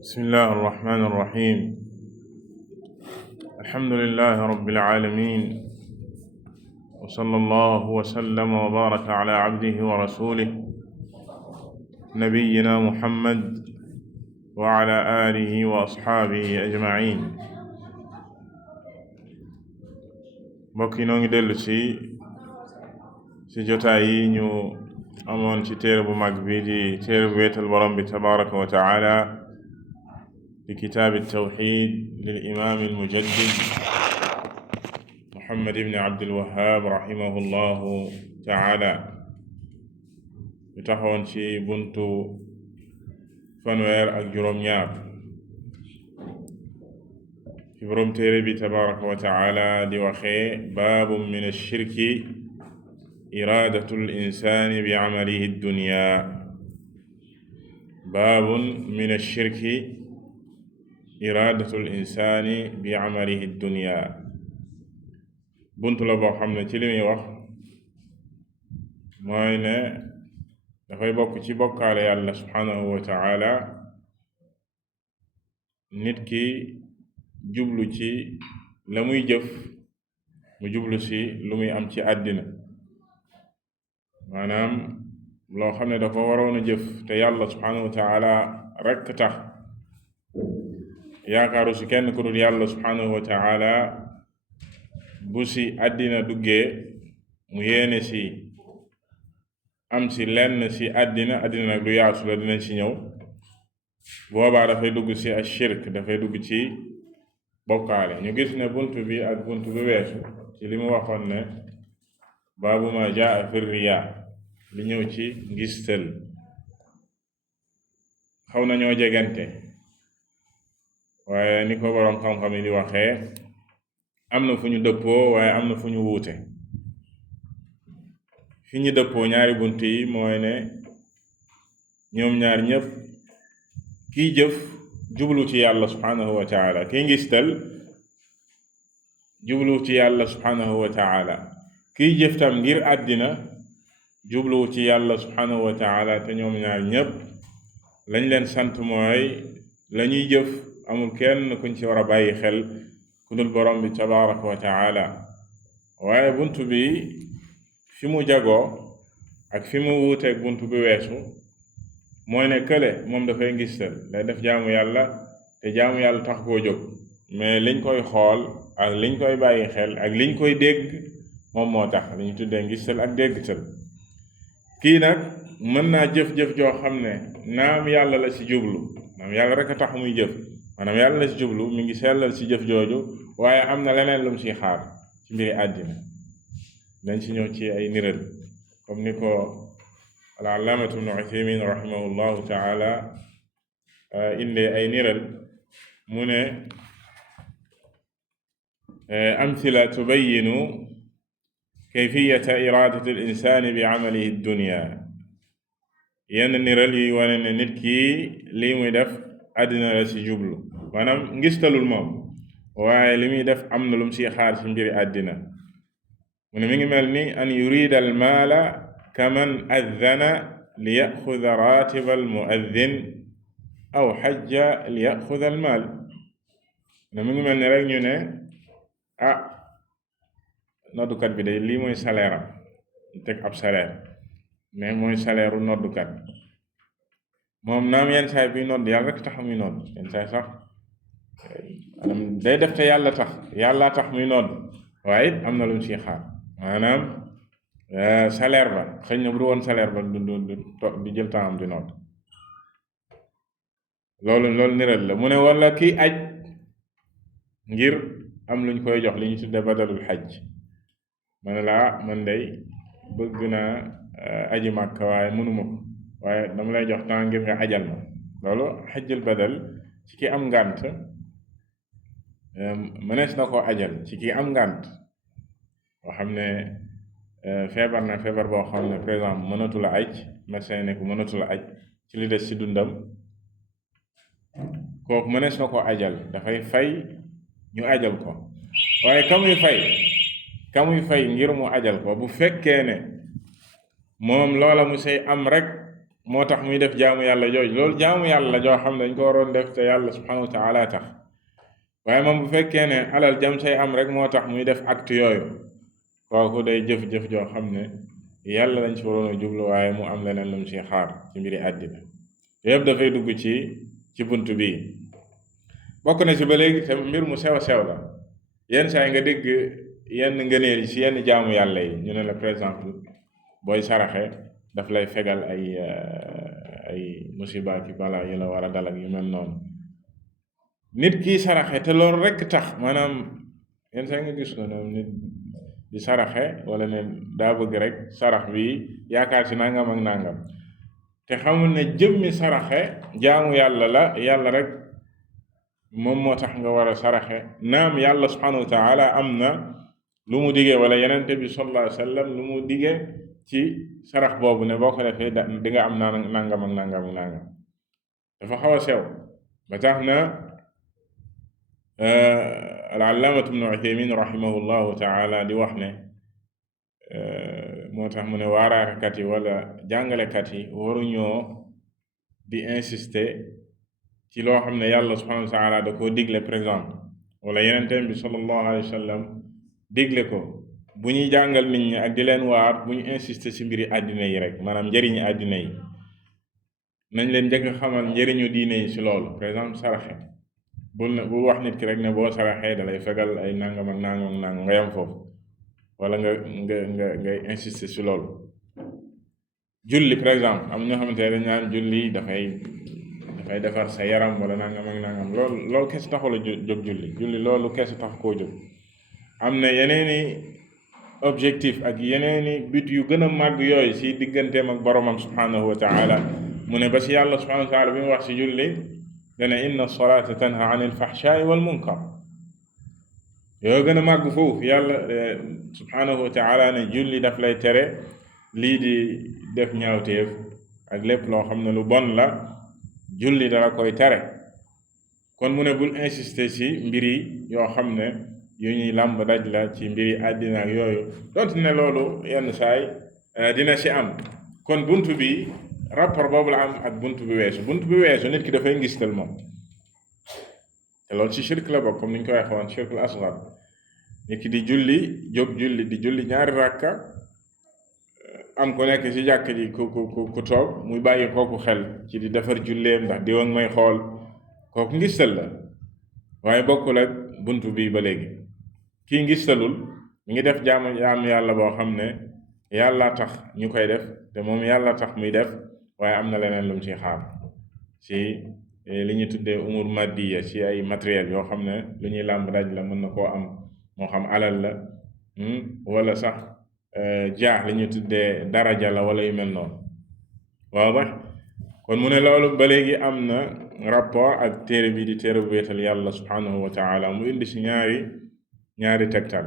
بسم الله الرحمن الرحيم. الحمد لله رب العالمين، وصلى الله وسلم وبارك على عبده ورسوله نبينا محمد وعلى آله وأصحaabihi ajmain. mbokk yi noo ngi dellu ci jotaay yi ñu amoon ci téere bu mag bi di téere bu wéetal borom bi tabaraka wa taala di kitaabi tawxiid lil imaam al mujaddid Muhammad ibn Abdul Wahhab rahimahullahu taala. ñu taxawoon ci buntu fanweer ak juróom-ñaar ci borom téere bi tabaraka wa taala di waxee baabun min ash-shirki iraadatu al-insaani bi amalihi ad-dunya. baabun min ash-shirki iraadatu al-insaani bi amalihi ad-dunya. buntu la boo xam ne ci li muy wax mooy ne dafay bokk ci bokkaale yàlla subhaanahu wa taala nit ki jublu ci la muy jëf mu jublu ci lu muy am ci àddina, maanaam loo xam ne dafa waroon a jëf te yàlla subhaanahu wa taala rekk tax, yaakaaru ci kenn ku dul yàlla subhaanahu wa taala. bu ci àddina duggee mu yéene ci am ci lenn ci àddina nag lu yaatu la, dinañ ci ñëw. boobaa dafay dugg ci ashirk, dafay dugg ci bokkaale. ñu gis ne bunt bi ak bunt bu weesu ci li mu waxoon ne baabu ma jaa fi riyaa, li ñëw ci ngistal, xaw nañoo jegante, waaye ni ko boroom xam-xam yi di waxee am na fu ñu dëppoo waaye am na fu ñu wuute. fi ñu dëppoo ñaari bunt yi mooy ne ñoom ñaar ñëpp kiy jëf jublu ci yàlla subhanahu wa taala, kiy ngistal jublu ci yàlla subhanahu wa taala, kiy jëf tam ngir àddina jublu ci yàlla subhanahu wa taala. te ñoom ñaar ñëpp lañ leen sant mooy lañuy jëf amul kenn kuñ ci war a bàyyi xel ku dul borom bi tabaraka wa taala. waaye bunt bi fi mu jagoo ak fi mu wuuteeg bunt bi weesu mooy ne kële moom dafay ngistal, day def jaamu yàlla te jaamu yàlla tax koo jóg, mais liñ koy xool ak liñ koy bàyyi xel ak liñ koy dégg moom moo tax liñ tuddee ngistal ak déggtal. kii nag mën naa jëf-jëf joo xam ne naam yàlla la ci jublu, naam yàlla rek a tax muy jëf, maanaam yàlla la ci jublu, mi ngi sellal ci jëf jooju, waaye am na leneen lu mu ci xaar ci mbiri àddina. dañ ci ñëw ci ay niral comme ni ko al-allaamatu ibnu Usaymin rahimahullahu taala indee ay niral. mu ne amthila tubayyinu kayfiyata iradati al-insaani bi amalihi ad-dunya. yenn niral yuy wane ne nit ki lii muy def àddina la ci jublu, maanaam ngistalul moom, waaye li muy def am na lu mu ci xaar ci mbiri àddina. mu ne mi ngi mel ni an yurida al maala kaman addana li yaxuda ratiba al muaddin aw xajja li yaxuda al maal. ne mi ngi mel ni rek ñu ne noddukat bi day lii mooy salaire am, teg ab salaire, mais mooy salaire u noddukat. moom naam yenn saay bi nodd yàlla rek tax muy nodd, yenn saay sax day def te yàlla tax muy nodd, waaye it am na lu mu ci xaar, maanaam salaire ba xëy na bu du woon salaire ba du jël temps am di nodd. loolu niral la. mu ne wala kii aj ngir am luñ koy jox, li ñu tudde badalul xaj. ma ne laa man day bëgg naa aji Màkka waaye mënuma ko, waaye dama lay jox temps ngir nga ajal ma. loolu xajjul badal ci ki am ngànt mënees na koo ajal ci ki am ngànt boo xam ne feebar na feebar boo xam ne par exemple mënatul a aj, médecin ne ko mënatul a aj ci li des ci dundam, kooku mënees na koo ajal, dafay fay ñu ajal ko. waaye ka muy fay ngir mu ajal ko, bu fekkee ne moom loola mu say am rek moo tax muy def jaamu yàlla jooju loolu jaamu yàlla joo xam ne dañ ko waroon def te yàlla subhanahu wa taala tax waaye moom bu fekkee ne alal jam say am rek moo tax muy def acte yooyu kooku day jëf-jëf joo xam ne yàlla lañ ci waroon a jublu waaye mu am leneen lu mu ci xaar ci mbiri àddina yëpp dafay dugg ci bunt bi bokk na ci ba léegi te mbir mu sew a sew la yenn saa yi nga dégg yenn ngëneel yi ci yenn jaamu yàlla yi ñu ne la par exemple booy saraxe daf lay fegal ay musiba ki bala yu la war a dal ak yu mel noonu nit kii saraxe te loolu rekk tax maanaam yenn saa yi nga gis ko noonu nit di saraxe wala ne daa bëgg rek sarax bi yaakaar ci nangam ak nangam te xamul ne jëmmi saraxe jaamu yàlla la yàlla rek moom moo tax nga war a saraxe naam yàlla subhanahu wa taala am na lu mu digee wala yenente bi sallallahu alayhi wa sallam lu mu digee ci sarax boobu ne boo ko defee di nga am nangam ak nangam ak nangam dafa xaw a sew ba tax na al-allaamatu ibnu Uthaymin rahimahullahu taala di wax ne moo tax mu ne waaraakat yi wala jàngalekat yi waruñoo di insister ci loo xam ne yàlla subhanahu wa taala da koo digle par exemple wala yenenteen bi sallallahu alayhi wa sallam digle ko bu ñuy jàngal nit ñi ak di leen waar bu ñu insister ci mbiri àddina yi rek maanaam njëriñu àddina yi nañ leen njëkk xamal njëriñu diine yi ci loolu par exemple saraxe bul wax nit ki rek ne boo saraxee dalay fegal ay nangam ak nangam ak nangam nga yem foofu wala ngay insister ci loolu julli par exemple am ñoo xamante ne dañ naan julli dafay defar sa yaram wala nangam ak nangam loolu kese taxul a jóg julli loolu kese tax koo jóg am na yeneeni objectif ak yeneeni but yu gën a màgg yooyu ci digganteem ak boromam subhanahu wa taala mu ne ba ci yàlla subhanahu wa taala bi mu wax ci julli dana inna salata tanha anil fahshaai wal munkar yoo gën a màgg foofu yàlla subhanahu wa taala ne julli daf lay tere lii di def ñaawteef ak lépp loo xam ne lu bon la julli dala koy tere kon mu ne bul insister ci mbiri yoo xam ne yu ñuy làmb daj la ci mbiri àddina ak yooyu donte ne loolu yenn saay dina ci am kon buntu bi rapport boobu la am ak buntu bi weesu nit ki dafay ngistal moom te loolu ci shirk la bokk comme ni ñu ko waxee woon shirkul asgar nit ki di julli ñaari rakka am ko nekk ci jàkk ji ku toog muy bàyyi kooku xel ci di defar julleem ndax di wang may xool kooku ngistal la waaye bokkul ak buntu bi ba léegi kii ngistalul mi ngi def jaamu yàlla boo xam ne yàlla tax ñu koy def te moom yàlla tax muy def waaye am na leneen lu mu ci xaar ci li ñu tuddee umur maddiya ci ay matériel yoo xam ne lu ñuy làmb daj la mën na koo am moo xam alal la wala sax jaax li ñu tuddee daraja la wala yu mel noonu waaw ba kon mu ne loolu ba léegi am na rapport ak téere bi di téere bu wéetal yàlla subhanahu wa taala mu indi ci ñaari tegtal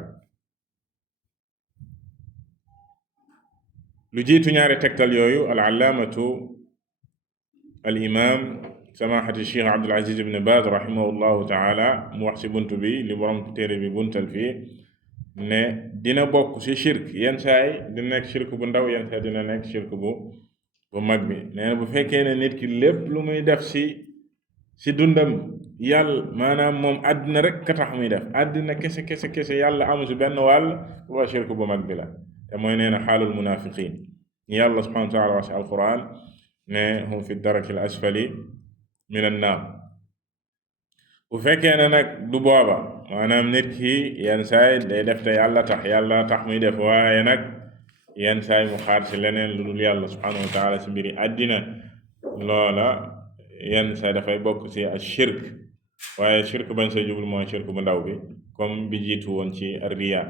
lu jiitu ñaari tegtal yooyu al-allaamatu al-imaam samaahati cheikh Abdul Aziz ibn Baaz rahimahullahu taala mu wax ci bunt bi li borom téere bi buntal fii ne dina bokk ci shirk yenn saay dina nekk shirk bu ndaw yenn saay dina nekk shirk bu mag bi nee na bu fekkee ne nit ki lépp lu muy def ci dundam yàlla maanaam moom àddina rek ka tax muy def àddina kese yàlla amu ci benn wàll waa shirk bu mag bi la te mooy nee na xaalul munafiqin ñi yàlla subhanahu wa taala wax ci alquran ne hum fi daraki al asfali min an naar bu fekkee ne nag du booba maanaam nit ki yenn saay day def te yàlla tax muy def waaye nag yenn saay mu xaar ci leneen lu dul yàlla subhanahu wa taala ci mbiri àddina loola yenn saay dafay bokk ci ak shirk waaye shirk bañ sa jublu mooy shirk bu ndaw bi comme bi jiitu woon ci riya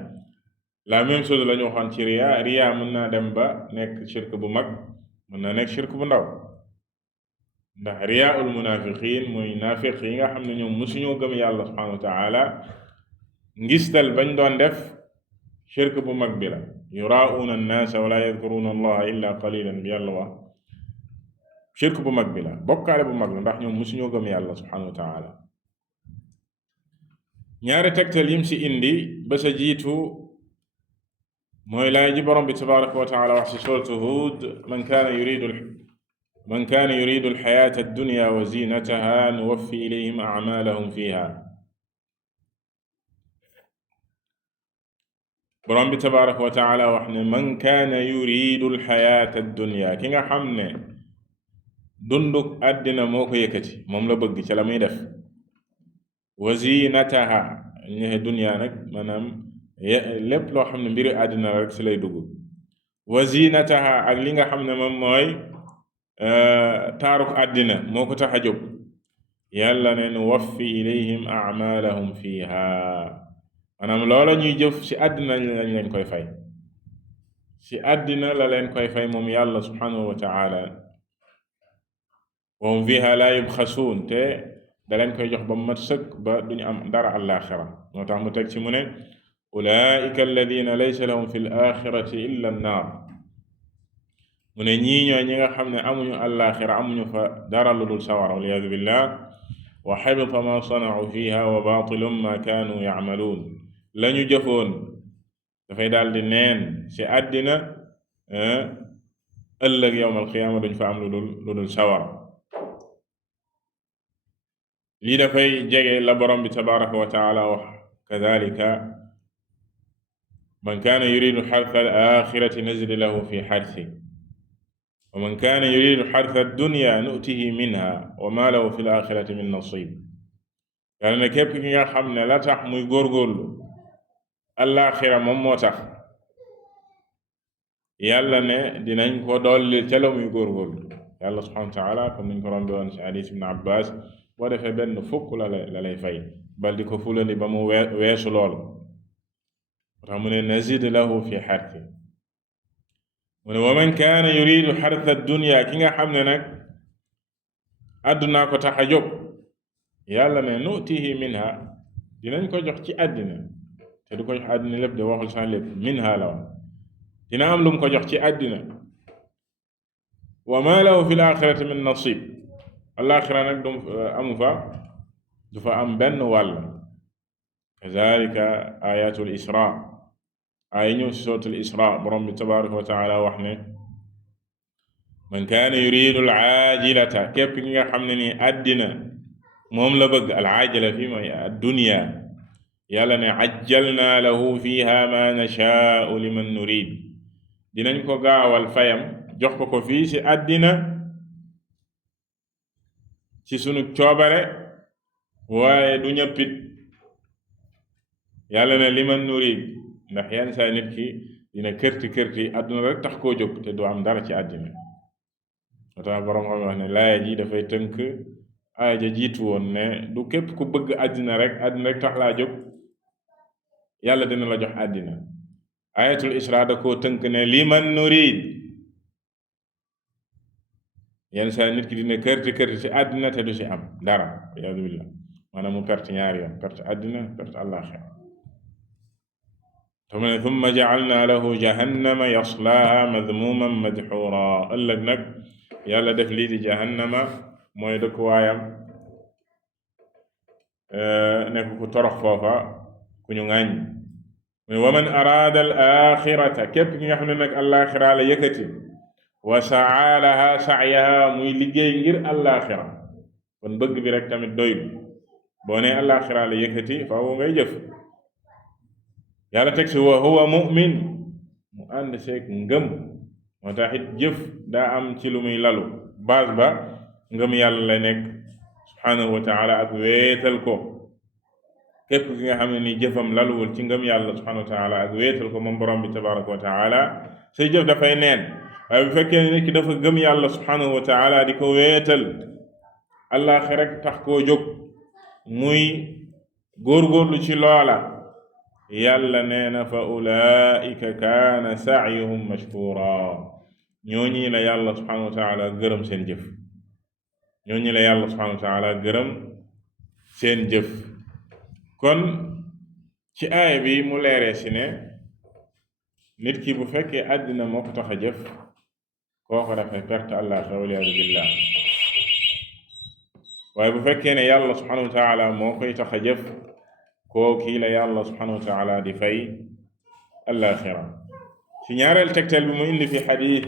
la même chose la ñu waxoon ci riya mën naa dem ba nekk shirk bu mag mën naa nekk shirk bu ndaw ndax riyaul munafiqin muy naafiq yi nga xam ne ñoom musuñoo gëm yàlla subhanahu wa taala ngistal bañ doon def shirk bu mag bi la yuraa'uuna annaasa wala yadkuruuna allaha illa qalilan bi yàlla wax shirk bu mag bi la bokkaale bu mag la ndax ñoom musuñoo gëm yàlla subhanahu wa taala ñaari tegtal yim ci indi ba sa jiitu mooy laay ji borom bi tabaraka wa taala wax ci suratu Hud man kaana yuridu man kaana yuridu alxayaata addunya wa zinataha nuwaffi ilayhim acmaalahum fiha. borom bi tabaraka wa taala wax ne man kaana yuridu alxayaata addunya, ki nga xam ne dunduk àddina moo ko yëkkati, moom la bëgg ca la muy def. wa zinataha, ñexe dunya nag maanaam lépp loo xam ne mbiri àddina rek si lay dugg. wa zinataha, ak li nga xam ne moom mooy taaruk àddina moo ko tax a jóg. yàlla ne nuwaffi ilayhim acmaalahum fiha, maanaam loola ñuy jëf si àddina lañ leen koy fay, si àddina la leen koy fay moom yàlla subhanahu wa taala. wa hum fiha laa yubxasuun, te da leen koy jox ba mat sëkk ba duñu am dara àllaaxira. moo tax mu teg ci mu ne ulaika alladina laysa lahum fi l axirati illa annaar, mu ne ñii ñooy ñi nga xam ne amuñu àllaaxira, amuñu fa dara lu dul sawara, waliyadu billah. wa xabita ma sanau fiha wa batilum ma kaanu yacmaluun, lañu jëfoon dafay daal di neen ci àddina, ëllëg yowm alqiyaama duñ fa am lu dul sawara. lii dafay jege la borom bi tabaraka wa taala wax kadalika man kaana yuridu xarsa al axirati nazid lahu fi xarsi wa man kaana yuridu xarsa dunya nutihi minha wa ma lahu fi l axirati min nasib. yàlla ne képp ki nga xam ne la tax muy góorgóorlu alaxira moom moo tax, yàlla ne dinañ ko dolli ca la muy góorgóorlu. yàlla subhanahu wa taala comme niñ ko rombe woon ci hadis ibn abbas, boo defee benn fukk la lay fay, bal di ko fulandi ba mu weesu lool. tax mu ne nazid lahu fi xarsi, mu ne wa man kaana yuridu xarsa dunya, ki nga xam ne nag àdduna ko tax a jóg, yàlla ne nutihi minha, dinañ ko jox ci àddina, te du ko jox àddina lépp de, waxul sax lépp, minha la wax, dina am lu mu ko jox ci àddina. wa ma lahu fi l axirati min nasib, alaxira nag du fa am benn wàll. kazalika ayatul isra, ay ñëw si suratul isra, borom bi tabaraka wa taala wax ne man kaana yuridu al aajilata, képp ki nga xam ne nii àddina moom la bëgg, al aajila fi mooy addunya, yàlla ne ajjalna lahu fiha ma nashaau liman nurid, dinañ ko gaawal fayam jox ko fii si àddina ci sunu coobare, waaye du ñëppit. yàlla ne liman nurid, ndax yenn saa nit ki dina kërti àdduna rek tax koo jóg te du am dara ci àddina. moo tax borom xam wax ne laaya ji dafay tënk aaya ja jiitu woon ne du képp ku bëgg àddina rek tax laa jóg yàlla dina la jox àddina. ayatul isra da koo tënk ne liman nurid, yenn saa nit ki dina kërti ci àddina te du si am dara, iyaazu billah, maanaam mu perte ñaari yoon, perte àddina, perte àllaaxira. te mu ne thumma ja'alna lahu jahannama yaslaaha madmuuman madxuura, ëllëg nag yàlla def lii di jahannama mooy dëkkuwaayam, nekk ku torox foofa, ku ñu ŋaañ. wa man araada al axirata, képp ki nga xam ne nag àllaaxira la yëkkati, wa saa laha sa'yaha, muy liggéey ngir àllaaxira, kon bëgg bi rek tamit doyul, boo ne àllaaxira la yëkkati faaw ngay jëf. yàlla teg si wa huwa mu'min, mu ànd seeg ngëm, moo tax it jëf daa am ci lu muy lalu, base ba ngëm yàlla lay nekk subhanahu wa taala ak wéetal ko. képp ki nga xam ne ni jëfam laluwul ci ngëm yàlla subhanahu wa taala ak wéetal ko moom borom bi tabaraka wa taala, say jëf dafay neen. waaye bu fekkee ne nit ki dafa gëm yàlla subhanahu wa taala di ko wéetal, àllaaxira rek tax koo jóg, muy góorgóorlu ci loola, yàlla nee na fa ulaika kaana saayuhum mashkura, ñooñi la yàlla subhanahu wa taala gërëm seen jëf, ñooñi la yàlla subhanahu wa taala gërëm seen jëf. kon ci aaya bi mu leeree si ne nit ki bu fekkee àddina moo ko tax a jëf, kooko dafay perte àllaaxira waliyaadu billah. waaye bu fekkee ne yàlla subhanahu wa taala moo koy tax a jëf, kookii la yàlla subhanahu wa taala di fay àllaaxira. ci ñaareel tegtal bi mu indi fi xadiis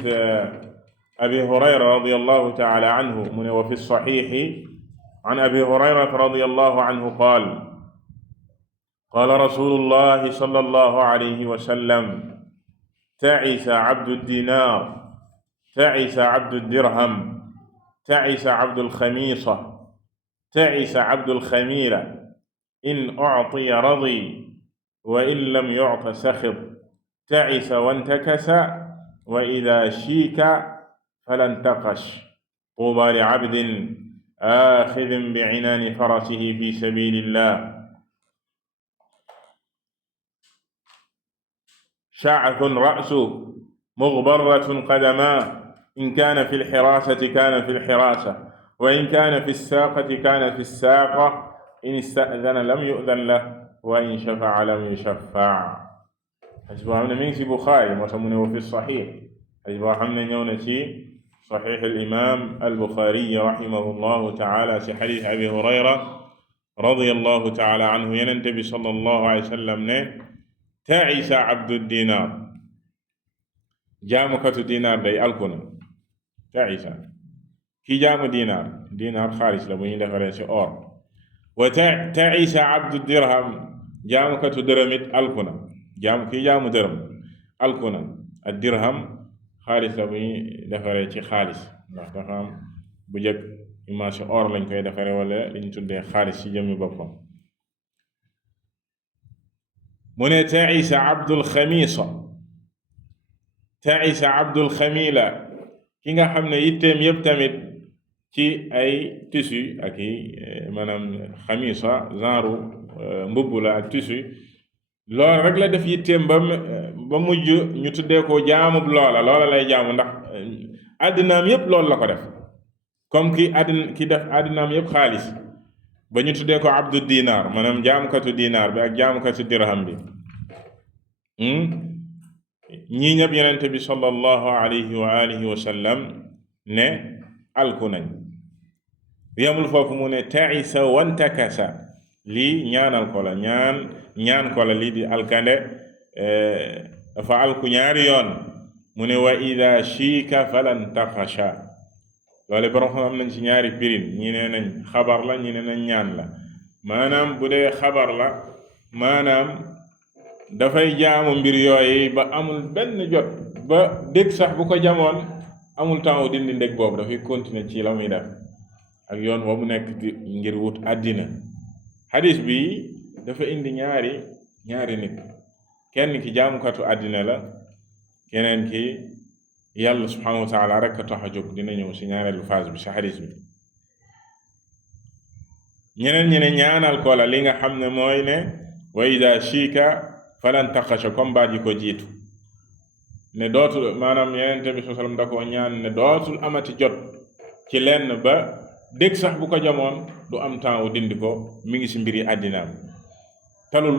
أبي هريرة رضي الله تعالى عنه من وفي الصحيح عن أبي هريرة رضي الله عنه قال قال رسول الله صلى الله عليه وسلم تعس عبد الدينار تعس عبد الدرهم تعس عبد الخميصة تعس عبد الخميلة إن أعطي رضي وإن لم يعط سخط تعس وانتكس وإذا شيك فلا انتقش طوبى لعبد آخذ بعنان فرسه في سبيل الله شعث رأسه مغبرة قدماه إن كان في الحراسة كان في الحراسة وإن كان في الساقة كان في الساقة إن استأذن لم يؤذن له وإن شفع لم يشفع. xadis boo xam ne mi ngi ci Buxaari moo tax mu ne wa fi saxiix xadis boo xam ne ñëw na ci saxiix al imaam al Buxaari rahimahullahu taala ci xadis Abi Hurayra radiyallahu taala anhu Yonent bi sallallahu alayhi wa sallam ne taisa abdu dinaar jaamukatu dinaar day alku na taisa ki jaamu dinaar xaalis la bu ñu defaree ci or wa taisa abdu dirham jaamukatu dërëmit alku na kii jaamu dërëm alku na ak dirham xaalis la bu ñu defaree ci xaalis ndax dafa am bu jëkk image or lañ koy defaree wala li ñu tuddee xaalis ci jëmmi boppam. mu ne taisa abdul xamisa taisa abdul xamila ki nga xam ne yitteem yépp tamit ci ay tissu ak i maanaam xamisa genre mbubb la ak tissu loolu rek la def yitteem ba mujj ñu tuddee ko jaamub loola lay jaamu ndax àddinaam yépp loolu la ko def comme ki def àddinaam yépp xaalis ba ñu tuddee ko abdu dinaar maanaam jaamukatu dinaar bi ak jaamukatu dirham bi ñii ñëpp yonente bi sallallahu alayhi wa alihi wa sallam ne alku nañ yamul foofu mu ne taisa wantakasa lii ñaanal ko la ñaan ko la lii di alkande dafa alku ñaari yoon mu ne wa ida shiika falan taqasha loole borom xam am nañ ci ñaari pirin ñi ne nañ xabar la ñi ne nañ ñaan la maanaam bu dee xabar la maanaam dafay jaamu mbir yooyu ba amul benn jot ba dégg sax bu ko jamoon amul temps dindi ndég boobu dafay continuer ci la muy def ak yoon wa mu nekk ngir wut àddina. xadis bi dafa indi ñaari nit kenn ki jaamukatu àddina la keneen ki yàlla subhanahu wa taala rek a tax a jóg dina ñëw ci ñaareelu phase bi ci xadis bi. ñeneen ñi ne ñaanal ko la li nga xam ne mooy ne wa ida shiika falan taqasha comme baat yi ko jiitu ne dootul maanaam Yonent bi sallallahu alayhi wasallam da ko ñaan ne dootul amati jot ci lenn ba dégg sax bu ko jamoon du am temps wu dindi ko mi ngi ci mbiri àddinaam talul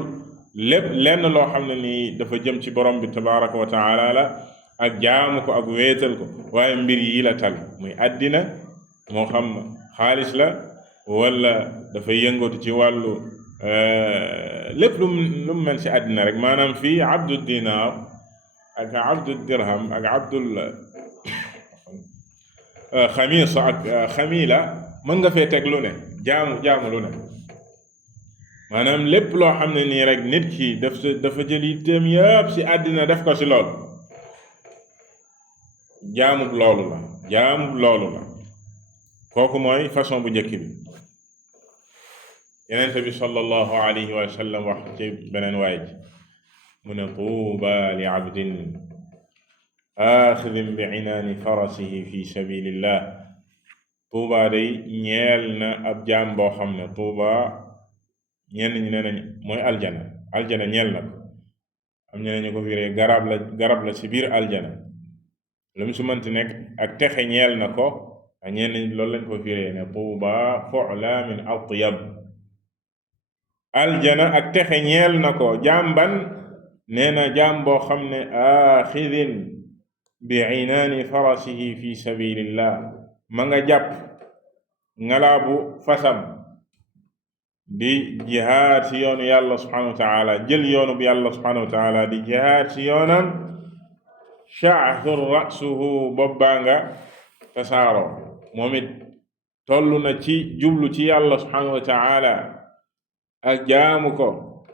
lépp lenn loo xam ne nii dafa jëm ci borom bi tabaraka wa taala la ak jaamu ko ak wéetal ko waaye mbir yi la tal muy àddina moo xam xaalis la wala dafa yëngatu ci wàllu lépp lu mu mel ci àddina rek maanaam fii abdu dinaar ak abdu dirham ak abdul xamisa ak xamila mën nga fee teg lu ne jaamu lu ne maanaam lépp loo xam ne nii rek nit ki dafa jël yitteem yëpp ci àddina def ko ci lool jaamub loolu la kooku mooy façon bu njëkk bi. Yonent bi sallallahu alayhi wa sallam wax ci beneen waay ji mu ne tuuba li abdin axidin bi inaani farasihi fi sabilillah tuuba day ñeel na ab jaam boo xam ne tuuba ñenn ñi ne nañ mooy aljana ñeel na ko am ñeneen ñu ko firee garab la ci biir aljana lu mu su mënti nekk ak texe ñeel na ko ak ñenn ñi loolu lañ ko firee ne tuuba fu'la min atyab aljana ak texe ñeel na ko jaamban nee na jaam boo xam ne axidin bi inaani farasihi fi sabilillah ma nga jàpp ngalaabu fasam di jihaad ci yoonu yàlla subhanahu wa taala jël yoonu bi yàlla subhanahu wa taala di jihaad ci yoonam sha'thun ra'suhu bobbaa nga tasaaroo moom it toll na ci jublu ci yàlla subhanahu wa ta'ala ak jaamu ko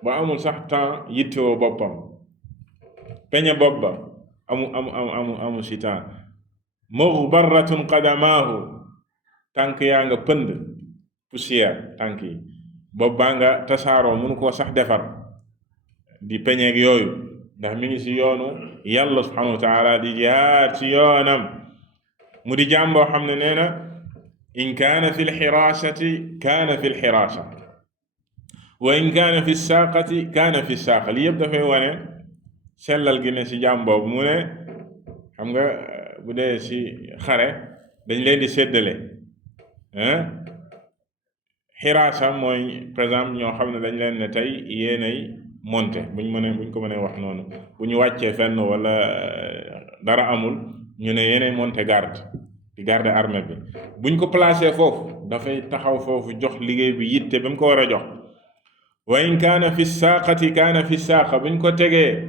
ba amul sax temps yittewoo boppam peñe bopp ba amu si temps mughbarratun qadamaahu tànk yaa nga pënd poussière tànk yi bopp baa nga tasaaroo mënu koo sax defar di peñeeg yooyu ndax mi ngi si yoonu yàlla subhanahu wa taala di jihaad ci yoonam mu di jaam boo xam ne nee na in kaana fi lxiraasati kaana fi lxiraasa wa in kaana fi saaqati kaana fi saaqa li yëpp dafay wane sellal gi ne si jaam boobu mu ne xam nga bu dee si xare dañ leen di séddale xiraasa mooy par exemple ñoo xam ne dañ leen ne tey yéenay monte buñ ko mënee wax noonu bu ñu wàccee fenn wala dara amul ñu ne yéenay monte di garde armée bi buñ ko placé foofu dafay taxaw foofu jox liggéey bi yitte ba mu ko war a jox wa in kaana fi saaqati kaana fi saaqa buñ ko tegee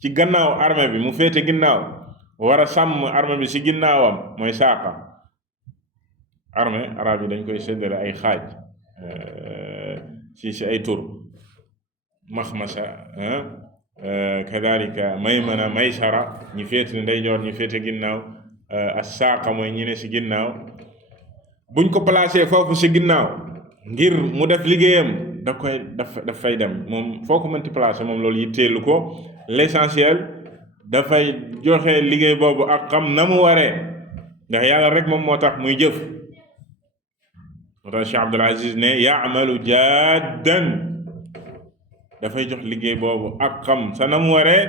ci gannaaw armée bi mu féete ginnaaw war a sàmm armée bi si ginnaawam mooy saaqa armée arab yi dañ koy séddale ay xaaj si ay tur maxmasa kadalika maymana maysara ñi féete ndeyjoor ñi féete ginnaaw as saaqa mooy ñi ne si ginnaaw buñ ko placé foofu si ginnaaw ngir mu def liggéeyam daf fay dem moom foo ko mënti placé moom loolu yitteelu ko l'essentiel dafay joxe liggéey boobu ak xam na mu waree ndax yàlla rek moom moo tax muy jëf moo tax Cheikh Abdul Aziz ne yaamalu jaddan dafay jox liggéey boobu ak xam sa na mu waree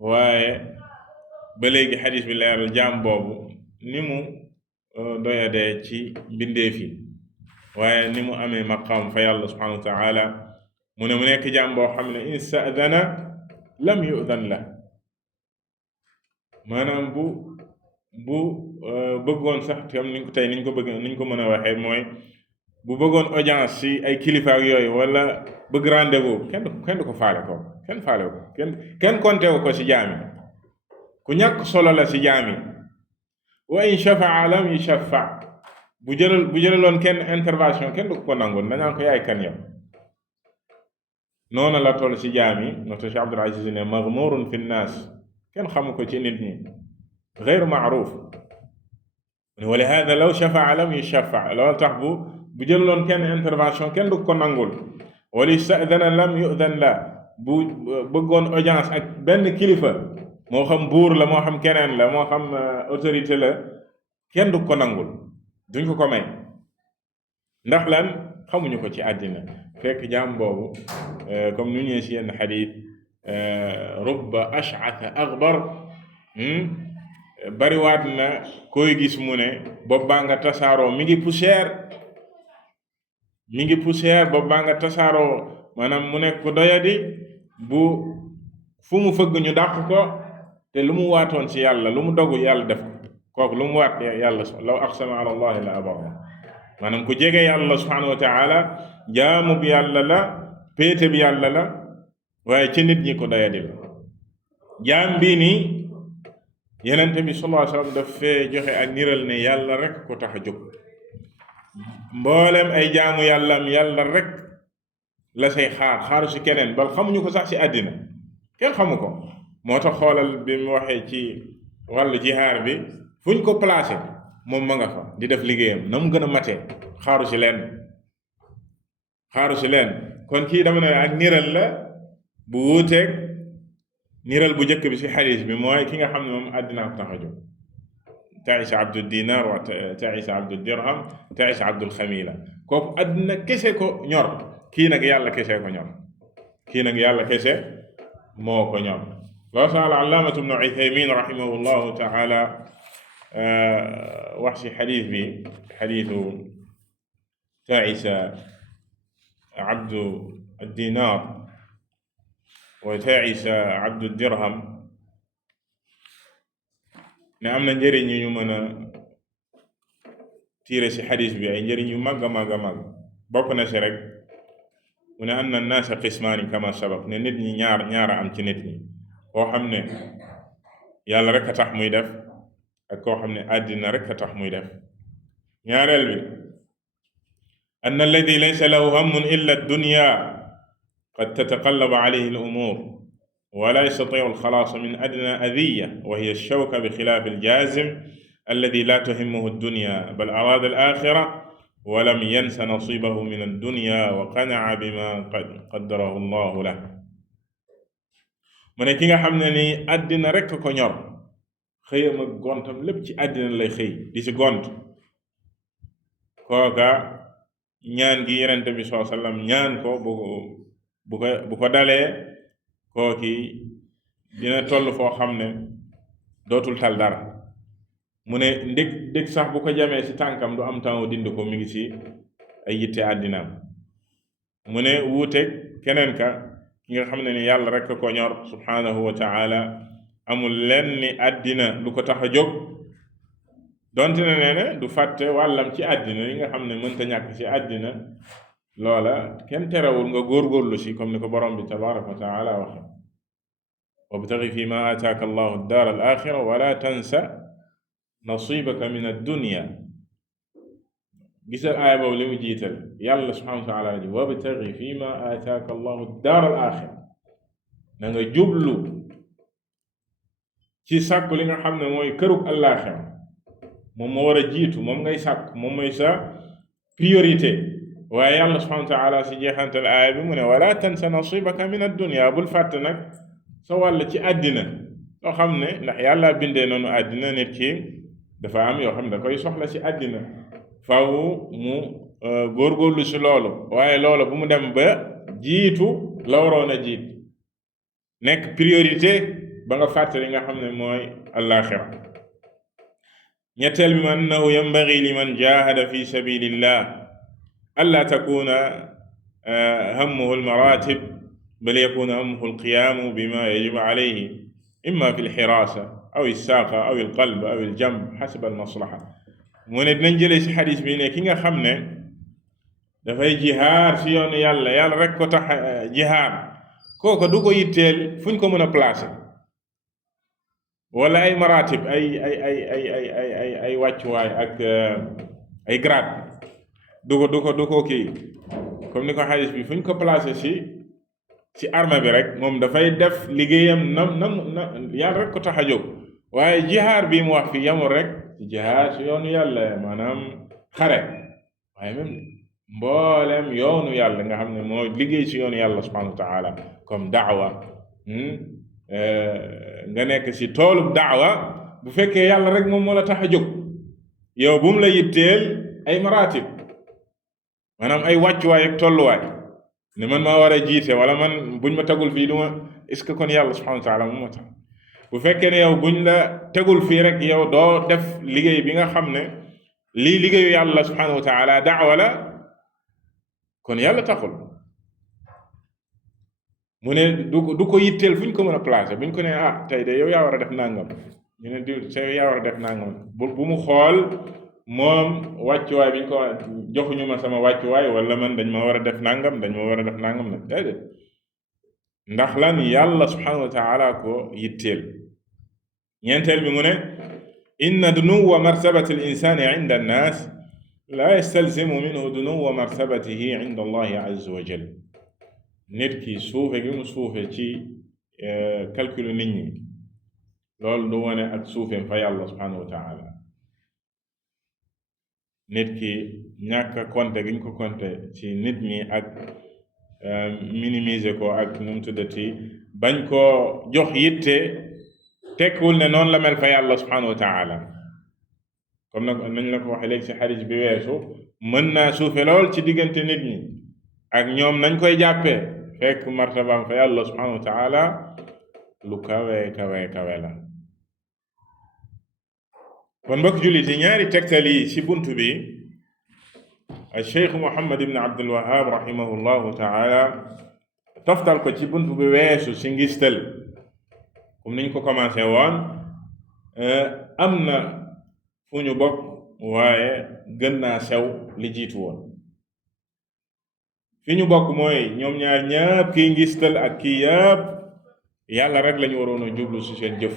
waaye ba léegi xadis bi leeral jaam boobu ni mu doyadee ci mbindeef yi waaye ni mu amee maqaam fa yàlla subhanahu wa taala mu ne mu nekk jaam boo xam ne in sta'dana lam yu'dan la maanaam bu bëggoon sax tam niñ ko mën a waxee mooy bu bëggoon audience ci ay kilifa ak yooyu wala bëgg rendez-vous kenn du ko faale ko kenn faale ko kenn kontewu ko ci jaami ku ñàkk solo la ci jaami wa in shafa'a lam yushaffa bu jëlaloon kenn intervention kenn du ko nangul dañaan ko yaay kan yow noonu la toll ci jaami noto Cheikh Abdul Aziz ne maghmurun fi nnaas kenn xamu ko ci nit ñi ghayru ma'ruf wa li hada law shafa'a lam yushaffa loolu tax bu jëlaloon kenn intervention kenn du ko nangul wala ista'dana lam yu'dan la bu bëggoon audience ak benn kilifa moo xam buur la moo xam keneen la moo xam autorité la kenn du ko nangul duñ ko may ndax lan xamuñu ko ci àddina fekk jaam boobu comme nu ñëwee si yenn xadiit rubba ash'atha aghbar bariwaat na koy gis mu ne bopp baa nga tasaaroo mi ngi poussière bopp baa nga tasaaroo maanaam mu nekk ko doyadi bu fu mu fëgg ñu dàq ko te lu mu waatoon ci yàlla lu mu dogu yàlla def ko kooku lu mu waat yàlla law aqsama ala allahi la abarra maanaam ku jege yàlla subhanahu wa taala jaamu bi yàlla la péete bi yàlla la waaye ci nit ñi ko doyadi la jaam bii nii yenente bi sallallahu alayhi wasallam daf fee joxe ak niral ne yàlla rek ko tax a jóg mboolem ay jaamu yàllam yàlla rek la say xaaru si keneen bal xamuñu ko sax si àddina kenn xamu ko moo tax xoolal bi mu waxee ci wàllu jihaar bi fu ñu ko placé moom ma nga fa di def liggéeyam na mu gën a matee xaaru si leen kon kii dama ne ak niral la bu wuuteeg niral bu njëkk bi si xadiis bi mooy ki nga xam ne moom àddina ko tax a jóg taisa abdu dinar wa taisa abdu dirham taisa abdul xamila kooku àddina kese ko ñor kii nag yàlla kese ko ñor moo ko ñor loolu sax al-allaamatu ibnu Uthaymin rahimahullahu taala wax si xadiis bi xadiisu taisa abdu dinar wa taisa abdu dirham ne am na njëriñ yu ñu mën a tiire ci xadis bi ay njëriñ yu màgg a màgg a màgg bokk na ci rek mu ne anna naasa qismaani kama sabaq ne nit ñi ñaara am ci nit ñi koo xam ne yàlla rek a tax muy def ak koo xam ne àddina rek a tax muy def. ñaareel bi ann alladi laysa lahu hammun illa addunya qad tataqallabu alayhi al umur wala yastatiu alxalaasa min adna adiya wa hiya alshawka bi xilaafi aljazim alladi la tuhimmuhu addunya bal araada alaxira wa lam yansa nasibahu min addunya wa qanaca bima qaddarahu allahu lah. mu ne ki nga xam ne ni àddina rekk ko ñor xëyam ak gontam lépp ci àddina lay xëy di ci gont, kooka ñaan gi Yonent bi sallallahu alayhi wa sallam ñaan ko bu ko dalee kooki dina toll foo xam ne dootul tal dara. mu ne ndég sax bu ko jamee ci tànkam du am temps dindi ko, mi ngi ci ay yitte àddinaam. mu ne wuuteeg keneen ka ki nga xam ne ni yàlla rekk ko ñor subhanahu wa taala, amul lenn ni àddina lu ko tax a jóg, donte ne nee na du fàtte wàllam ci àddina yi nga xam ne mënta ñàkk ci àddina. loola kenn terewul nga góorgóorlu ci comme ni ko borom bi tabaraka wa taala waxe wabtaghi fi ma ataaka allahu daar al axira wala tansa nasibaka min addunya. gisal aaya boobu li mu jiital, yàlla subhanahu wa taala ji wabtaghi fi ma ataaka allahu daar al axira, na nga jublu ci sàkku li nga xam ne mooy kërug àllaaxira. moom moo war a jiitu, moom ngay sàkk, moom mooy sa priorité. waaye yàlla subhanahu wa taala si jeexantal aaya bi mu ne wala tansa nasibaka min addunya, bul fàtte nag sa wàll ci àddina. loo xam ne ndax yàlla bindee noonu àddina, nit ki dafa am yoo xam ne da koy soxla ci àddina, faw mu góorgóorlu si loolu, waaye loolu bu mu dem ba jiitu la waroon a jiit, nekk priorité ba nga fàtte li nga xam ne mooy àllaaxira. ñetteel bi man annahu yanbaghi liman jahada fi sabilillah alla takuna hammuhu almaratib bal yakuna hammuhu alqiyaamu bima yajibu alayhi imma fi alxiraasa aw alsaaqa aw alqalb aw aljamb xasaba almaslaha. mu ne dinañ jëlee ci xadis bi ne ki nga xam ne dafay jihaar ci yoonu yàlla, yàlla rek ko tax jihaar, kooka du ko yitteel fu ñu ko mën a placé, wala ay maratib ay wàccuwaay ak ay grade, du ko kii comme ni ko xadis bi fu ñu ko placé ci armée bi rek, moom dafay def liggéeyam na yàlla rek ko tax a jóg. waaye jihaar bi mu wax fi yamul rek ci jihaar ci yoonu yàlla maanaam xare, waaye même mboolem yoonu yàlla nga xam ne moo liggéey ci yoonu yàlla subhanahu wa taala, comme daawa. nga nekk ci toolub daawa, bu fekkee yàlla rek moom moo la tax a jóg, yow bu mu la yitteel ay maratib, maanaam ay wàccuwaay ak tolluwaay, ne man maa war a jiite, wala man buñ ma tegul fii du ma, est-ce que kon yàlla subhanahu wa taala moom moo tax. bu fekkee ne yow buñ la tegul fii rek yow doo def liggéey bi nga xam ne lii liggéeyu yàlla subhanahu wa taala daawa la, kon yàlla taxul. mu ne du ko yitteel fu ñu ko mën a placé, bu ñu ko ne tey de yow yaa war a def nangam, ñu ne di sa yow yaa war a def nangam, bu mu xool moom wàccuwaay bi ñu ko joxuñu ma sama wàccuwaay, wala man dañ ma war a def nangam, dañ ma war a def nangam nag déedéet. ndax lan yàlla subhanahu wa taala ko yitteel. ñeenteel bi mu ne inna dunuwa martabati al insani inda annas la yastalzimu minhu dunuwa martabatihi inda allahi azza wa jal. nit ki suufe gi mu suufe ci calculu nit ñi, loolu du wone ak suufeem fa yàlla subhanahu wa taala. nit ki ñàkk a compter gi ñu ko compter ci nit ñi ak minimiser ko ak nu mu tuddati bañ koo jox yitte, tekkiwul ne noonu la mel fa yàlla subhanahu wa taala. comme nag nañ la ko waxee léegi ci xadis bi weesu, mën naa suufe lool ci diggante nit ñi ak ñoom nañ koy jàppee, fekk martabaam fa yàlla subhanahu wa taala lu kawe la. kon mbokk jullit yi, ñaari tegtal yi ci buntu bi al cheikh Muhammad ibn Abdul Wahhab rahimahullahu taala toftal ko ci buntu bi weesu ci ngistal, comme niñ ko commencé woon. am na fu ñu bokk, waaye gën naa sew li jiitu woon. fi ñu bokk mooy ñoom ñaar ñëpp, kii ngistal ak kii yëpp yàlla rek lañu waroon a jublu ci seen jëf,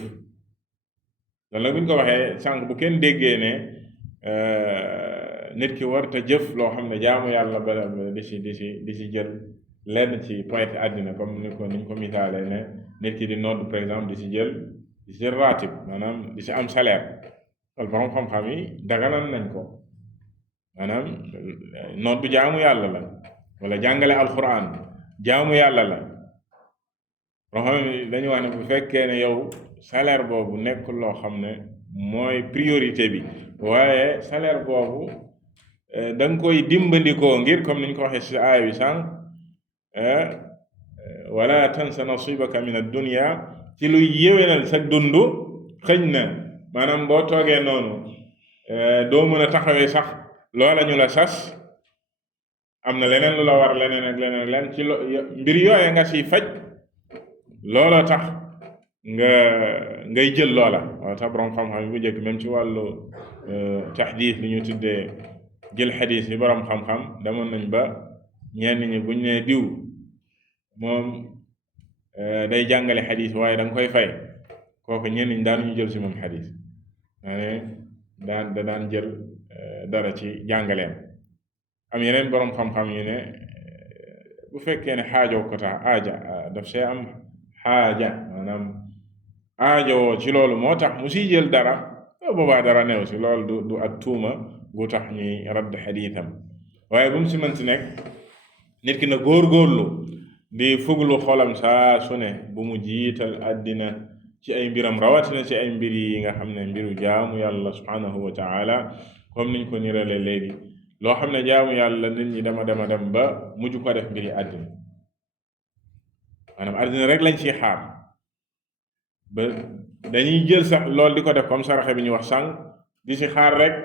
loolu nag bu ñu ko waxee sànq bu kenn déggee ne nit ki warta jëf loo xam ne jaamu yàlla ba di si jël lenn ci point àddina comme niñ ko misaalee ne nit ki di nodd par exemple di si jël raatib maanaam di si am salaire loolu borom xam-xam yi daganal nañ ko maanaam nodd jaamu yàlla la wala jàngale alquran jaamu yàlla la loo xam ne dañu wax ne bu fekkee ne yow salaire boobu nekkul loo xam ne mooy priorité bi waaye salaire boobu da nga koy dimbandikoo ngir comme niñ ko waxee ci aaya bi sànq wala tansa nasibaka min ad-dunya ci luy yéwénal sa dund xëñ na maanaam boo toogee noonu doo mën a taxawee sax loola ñu la sas am na leneen lu la war leneen ak leneen ci mbir yooye nga siy faj loola tax ngay jël loola wala tax borom xam-xam yi bu njëkk même ci wàllu taxdiis li ñu tuddee jël xadiis yi borom xam-xam demoon nañ ba ñenn ñi buñ ne diw moom day jàngale xadiis waaye da nga koy fay kooku ñenn ñi daan ñu jël si moom xadiis daan jël dara ci jàngaleem am yeneen borom xam-xam yu ne bu fekkee ne xaajoo ko tax daf see am xaaja maanaam aajowoo ci loolu moo tax mu siy jël dara boobaa dara new si loolu du ak tuuma gu tax ñuy radd xadiitam waaye bu mu si mënti nekk nit ki na góorgóorlu di fuglu xolam saa su ne bu mu jiital àddina ci ay mbiram rawatina ci ay mbir yi nga xam ne mbiru jaamu yàlla subhanahu wa taala comme niñ ko nirale léegi loo xam ne jaamu yàlla nit ñi dem ba mujj ko def mbiri àddina maanaam àddina rek lañ ciy xaar ba dañuy jël sax loolu di ko def comme saraxe bi ñu wax sànq di ci xaar rek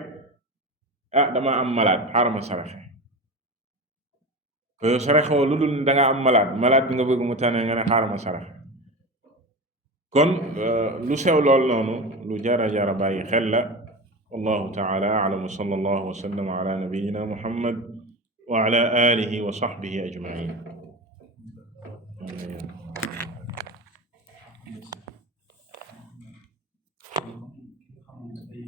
dama am malade xaaral ma saraxe ko yow saraxewoo lu dul da nga am malade bi nga bëgg mu tane nga ne xaaral ma saraxe kon lu sew lool noonu lu jara bàyyi xel la wallahu taala a'lam wa sallallahu wa sallama ala nabiyyina muhammad wa ala alihi wa sahbihi ajma'in